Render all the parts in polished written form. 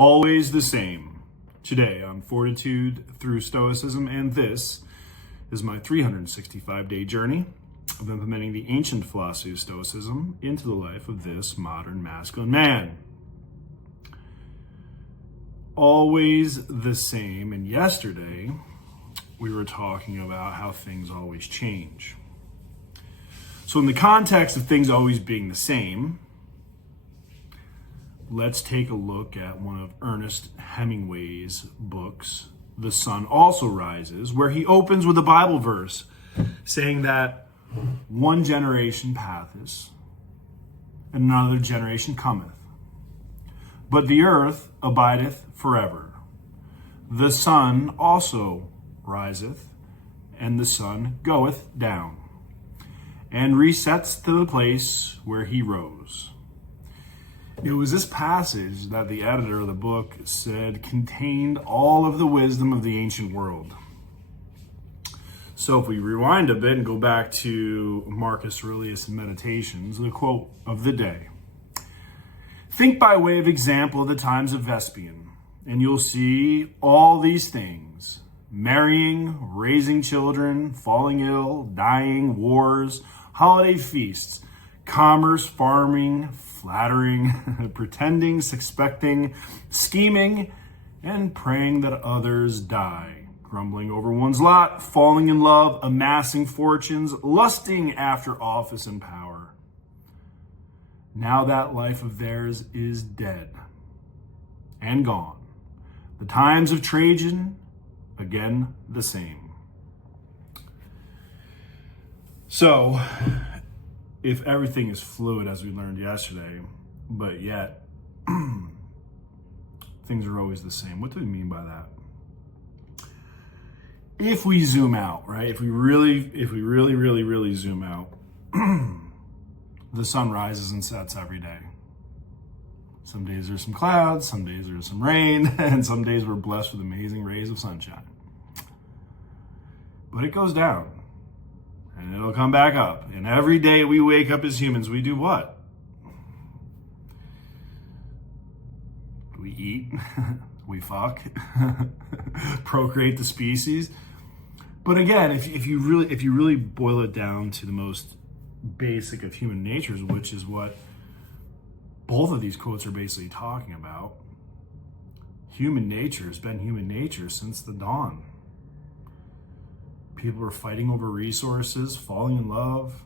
always the same. Today on Fortitude through Stoicism, and this is my 365-day journey of implementing the ancient philosophy of Stoicism into the life of this modern masculine man. Always the same, and yesterday we were talking about how things always change. So in the context of things always being the same, let's take a look at one of Ernest Hemingway's books, The Sun Also Rises, where he opens with a Bible verse saying that one generation passeth, and another generation cometh, but the earth abideth forever. The sun also riseth, and the sun goeth down, and resets to the place where he rose. It was this passage that the editor of the book said contained all of the wisdom of the ancient world. So if we rewind a bit and go back to Marcus Aurelius' Meditations, the quote of the day: "Think by way of example of the times of Vespasian, and you'll see all these things: marrying, raising children, falling ill, dying, wars, holiday feasts, commerce, farming, flattering, pretending, suspecting, scheming, and praying that others die, grumbling over one's lot, falling in love, amassing fortunes, lusting after office and power. Now that life of theirs is dead and gone. The times of Trajan, again the same." So, if everything is fluid, as we learned yesterday, but yet things are always the same, what do we mean by that? If we zoom out, right? If we really zoom out, the sun rises and sets every day. Some days there's some clouds, some days there's some rain, and some days we're blessed with amazing rays of sunshine. But it goes down, and it'll come back up. And every day we wake up as humans, we do what? We eat, we fuck, procreate the species. But again, if you really boil it down to the most basic of human natures, which is what both of these quotes are basically talking about, human nature has been human nature since the dawn. People are fighting over resources, falling in love,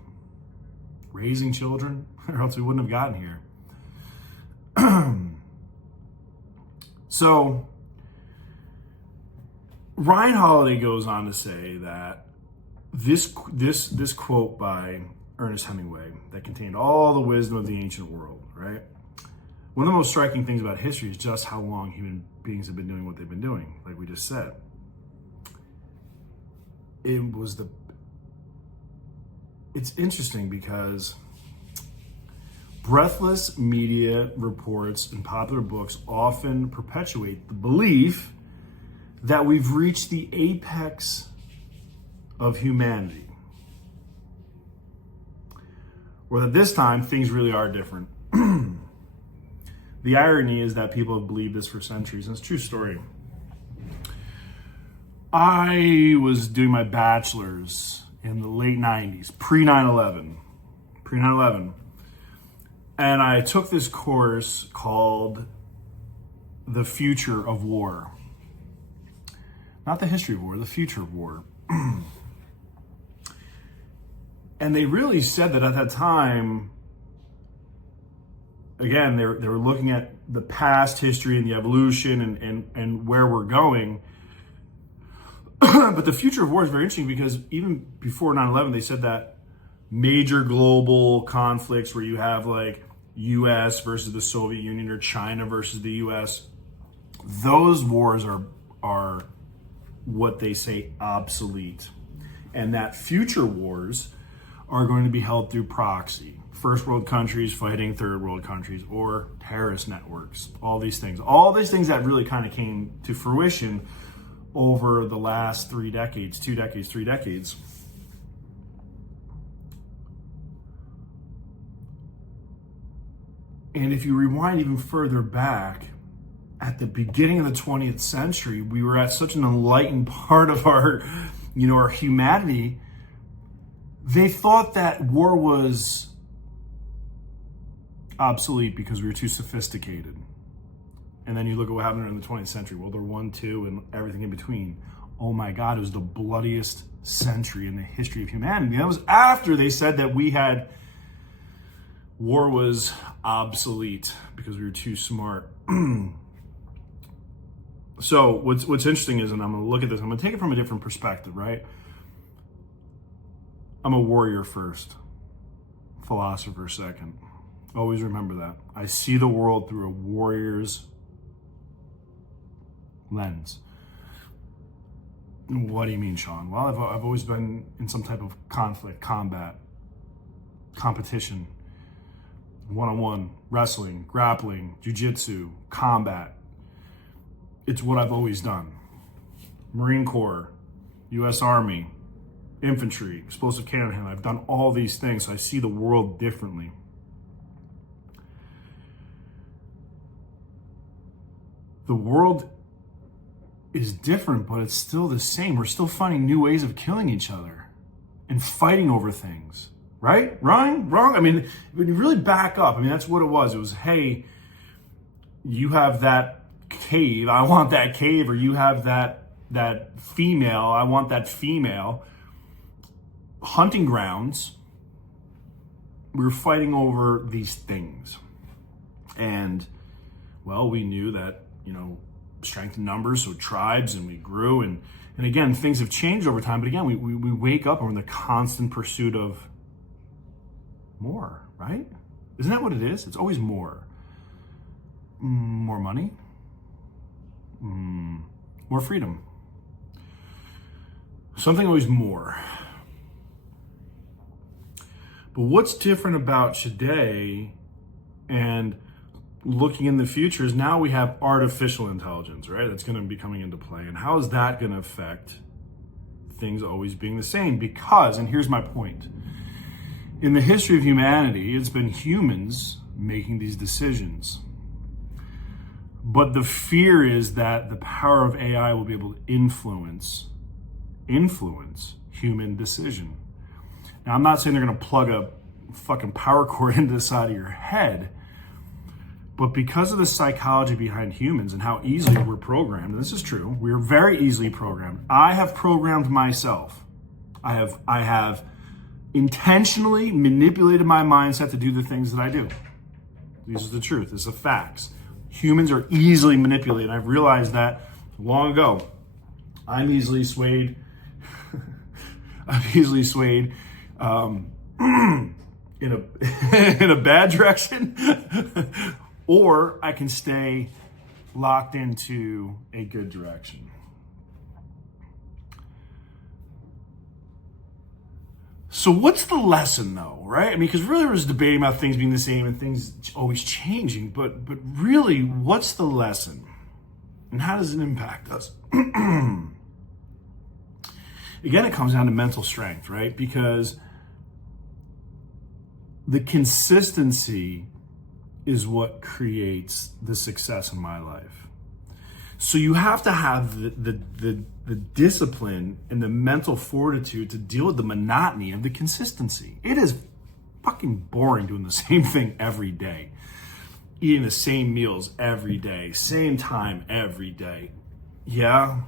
raising children, or else we wouldn't have gotten here. So, Ryan Holiday goes on to say that this quote by Ernest Hemingway that contained all the wisdom of the ancient world, right? One of the most striking things about history is just how long human beings have been doing what they've been doing, like we just said. It's interesting because breathless media reports and popular books often perpetuate the belief that we've reached the apex of humanity, or that this time things really are different. The irony is that people have believed this for centuries, and it's a true story. I was doing my bachelor's in the late 90s, pre-9/11, and I took this course called The Future of War. Not the history of war, the future of war. And they really said that at that time, again, they were looking at the past history and the evolution and where we're going. But the future of war is very interesting because even before 9/11, they said that major global conflicts where you have like US versus the Soviet Union or China versus the US, those wars are what they say obsolete. And that future wars are going to be held through proxy. First world countries fighting third world countries, or terrorist networks, all these things that really kind of came to fruition over the last 3 decades, 2 decades, 3 decades. And if you rewind even further back, at the beginning of the 20th century, we were at such an enlightened part of our, our humanity. They thought that war was obsolete because we were too sophisticated. And then you look at what happened in the 20th century, World War I, II, and everything in between. Oh my God, it was the bloodiest century in the history of humanity. That was after they said that war was obsolete because we were too smart. So what's interesting is, and I'm going to look at this, I'm going to take it from a different perspective, right? I'm a warrior first, philosopher second. Always remember that. I see the world through a warrior's lens. What do you mean, Shawn? Well, I've always been in some type of conflict, combat, competition, one-on-one, wrestling, grappling, jiu-jitsu, combat. It's what I've always done. Marine Corps, U.S. Army, infantry, explosive cannon handling. I've done all these things, so I see the world differently. The world is different, but it's still the same. We're still finding new ways of killing each other and fighting over things, right? Wrong? I mean, when you really back up, I mean, that's what it was. It was, hey, you have that cave, I want that cave, or you have that female, I want that female. Hunting grounds, we were fighting over these things. And, well, we knew that, strength in numbers, so tribes, and we grew, and again, things have changed over time, but again, we wake up and we're in the constant pursuit of more, right? Isn't that what it is? It's always more. More money, more freedom, something always more. But what's different about today and looking in the future is now we have artificial intelligence, right? That's going to be coming into play. And how is that going to affect things always being the same? Because, and here's my point, in the history of humanity, it's been humans making these decisions. But the fear is that the power of AI will be able to influence human decision. Now, I'm not saying they're going to plug a fucking power cord into the side of your head, but because of the psychology behind humans and how easily we're programmed, and this is true, we're very easily programmed. I have programmed myself. I have intentionally manipulated my mindset to do the things that I do. This is the truth. This is the facts. Humans are easily manipulated. I've realized that long ago. I'm easily swayed. In a bad direction, or I can stay locked into a good direction. So what's the lesson, though, right? I mean, because really we're just debating about things being the same and things always changing, but really, what's the lesson? And how does it impact us? Again, it comes down to mental strength, right? Because the consistency is what creates the success in my life. So you have to have the discipline and the mental fortitude to deal with the monotony of the consistency. It is fucking boring doing the same thing every day, eating the same meals every day, same time every day. Yeah,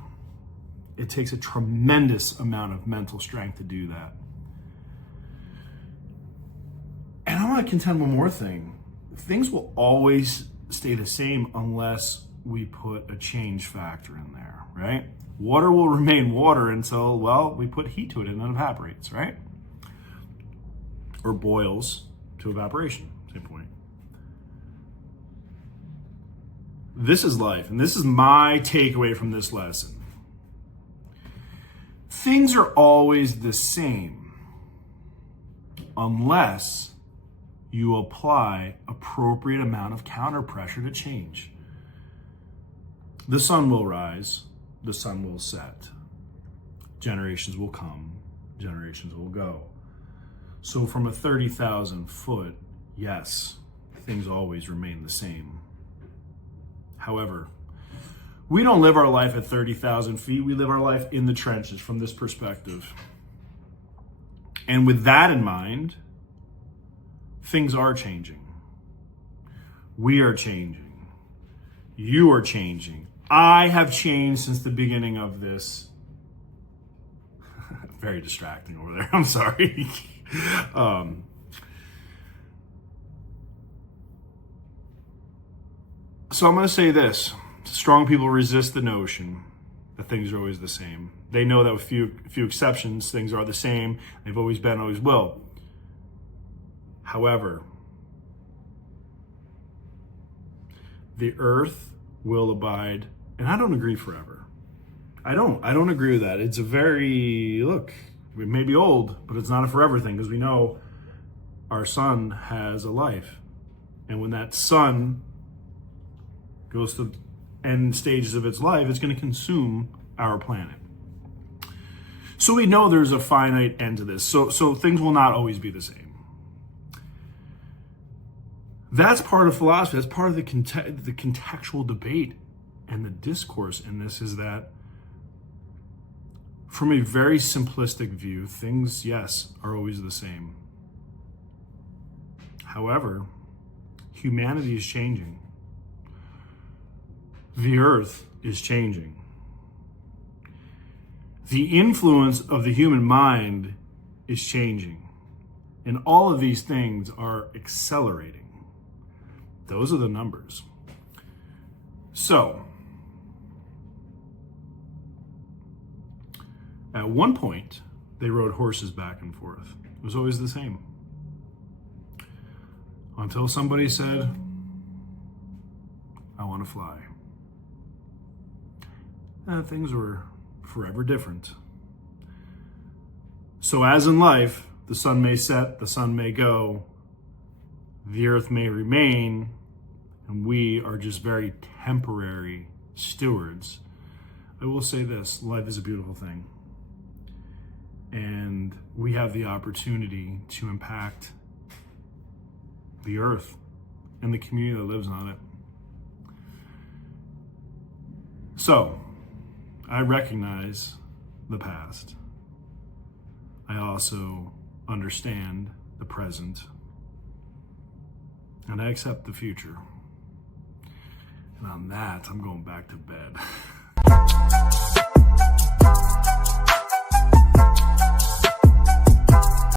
it takes a tremendous amount of mental strength to do that. And I want to contend one more thing. Things will always stay the same unless we put a change factor in there, right? Water will remain water until, well, we put heat to it and it evaporates, right? Or boils to evaporation, same point. This is life, and this is my takeaway from this lesson. Things are always the same unless you apply appropriate amount of counter pressure to change. The sun will rise, the sun will set. Generations will come, generations will go. So from a 30,000 foot, yes, things always remain the same. However, We don't live our life at 30,000 feet. We live our life in the trenches from this perspective. And with that in mind, things are changing. We are changing. You are changing. I have changed since the beginning of this. Very distracting over there. I'm sorry. So I'm going to say this. Strong people resist the notion that things are always the same. They know that with few exceptions, things are the same. They've always been, always will. However, the earth will abide, and I don't agree forever. I don't agree with that. It's a very, look, it may be old, but it's not a forever thing, because we know our sun has a life. And when that sun goes to end stages of its life, it's going to consume our planet. So we know there's a finite end to this. So things will not always be the same. That's part of philosophy. That's part of the contextual debate and the discourse in this, is that from a very simplistic view, things, yes, are always the same. However, humanity is changing. The earth is changing. The influence of the human mind is changing. And all of these things are accelerating. Those are the numbers. So, at one point, they rode horses back and forth. It was always the same. Until somebody said, I want to fly. And things were forever different. So as in life, the sun may set, the sun may go, the earth may remain, and we are just very temporary stewards. I will say this, life is a beautiful thing. And we have the opportunity to impact the earth and the community that lives on it. So, I recognize the past. I also understand the present. And I accept the future. And on that, I'm going back to bed.